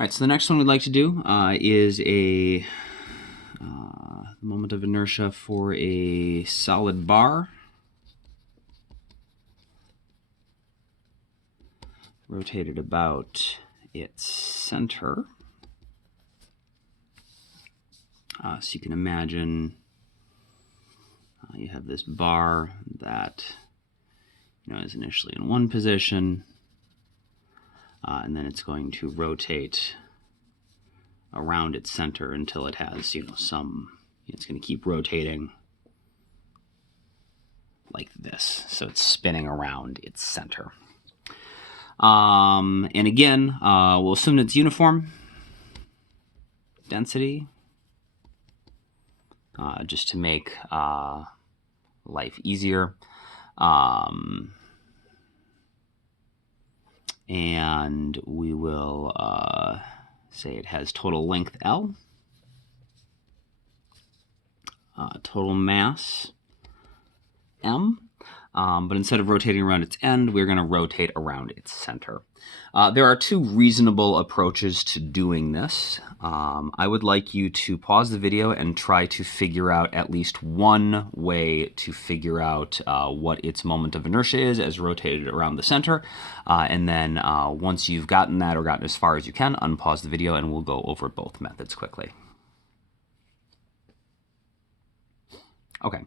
All right, so the next one we'd like to do is a moment of inertia for a solid bar. Rotated about its center. So you can imagine you have this bar that is initially in one position, and then it's going to rotate around its center until it has it's going to keep rotating like this. So it's spinning around its center. And again, we'll assume it's uniform density, just to make life easier. And we will say it has total length L, total mass M. But instead of rotating around its end, we're going to rotate around its center. There are two reasonable approaches to doing this. I would like you to pause the video and try to figure out at least one way to figure out what its moment of inertia is as rotated around the center. And then once you've gotten that or gotten as far as you can, unpause the video and we'll go over both methods quickly. Okay,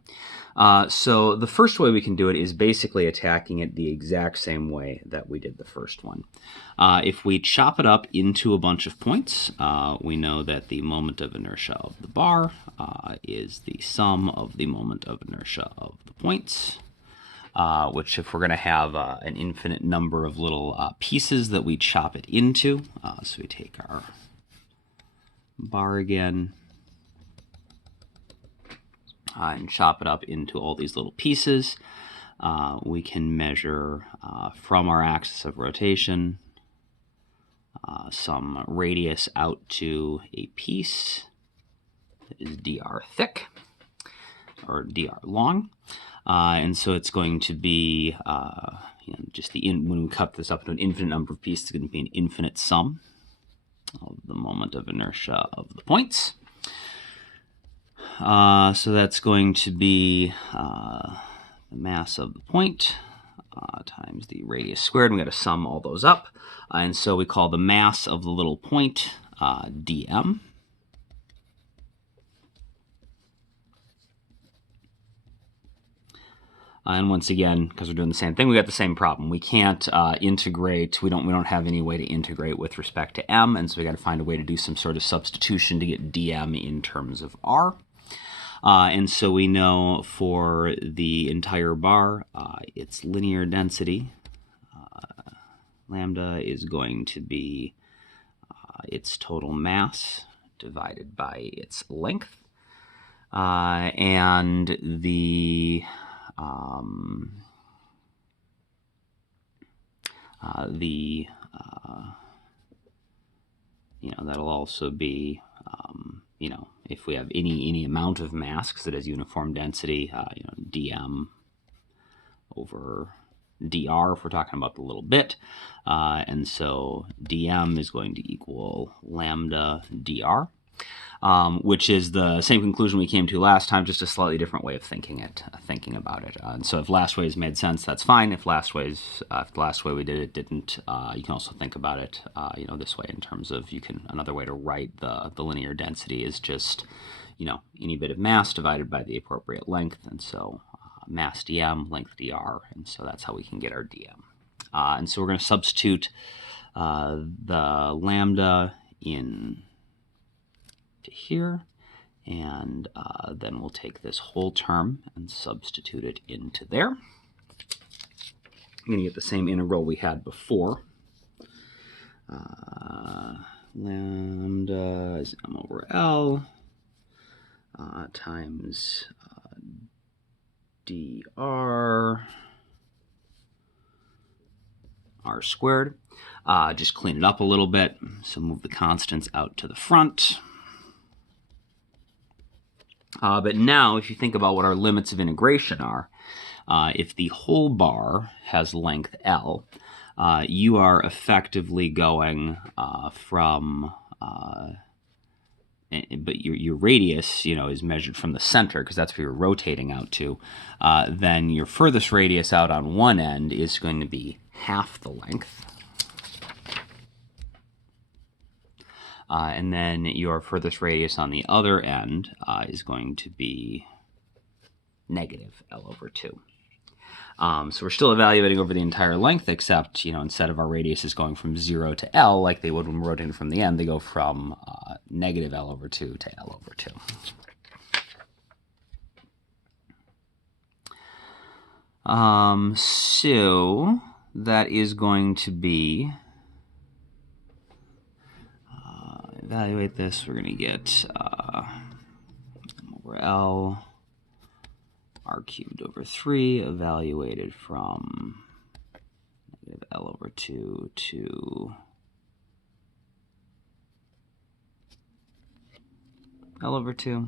so the first way we can do it is basically attacking it the exact same way that we did the first one. If we chop it up into a bunch of points, we know that the moment of inertia of the bar is the sum of the moment of inertia of the points, which if we're going to have an infinite number of little pieces that we chop it into, so we take our bar again, and chop it up into all these little pieces. We can measure from our axis of rotation some radius out to a piece that is dr thick, or dr long. And so it's going to be, when we cut this up into an infinite number of pieces, it's going to be an infinite sum of the moment of inertia of the points. So that's going to be the mass of the point times the radius squared. And we got to sum all those up. And so we call the mass of the little point dm. And once again, because we're doing the same thing, we got the same problem. We can't integrate. We don't have any way to integrate with respect to m, and so we got to find a way to do some sort of substitution to get dm in terms of r. And so we know for the entire bar, its linear density, lambda, is going to be its total mass divided by its length. And the that'll also be, if we have any amount of mass, because it has uniform density, dm over dr if we're talking about the little bit. And so dm is going to equal lambda dr, which is the same conclusion we came to last time, just a slightly different way of thinking about it. And so if last ways made sense, that's fine. If the last way we did it didn't, you can also think about it, this way in terms of another way to write the linear density is just, any bit of mass divided by the appropriate length. And so mass dm, length dr, and so that's how we can get our dm. And so we're going to substitute the lambda in to here, and then we'll take this whole term and substitute it into there. I'm going to get the same integral we had before. Lambda is m over L times dr r squared. Just clean it up a little bit, so move the constants out to the front. But now, if you think about what our limits of integration are, if the whole bar has length L, you are effectively going from, but your radius, is measured from the center because that's where you're rotating out to. Then your furthest radius out on one end is going to be half the length. And then your furthest radius on the other end is going to be negative L over 2. So we're still evaluating over the entire length, except, instead of our radius is going from 0 to L like they would when we're rotating from the end, they go from negative L over 2 to L over 2. So that is going to be, evaluate this, we're going to get over L, r cubed over 3, evaluated from negative L over 2 to L over 2.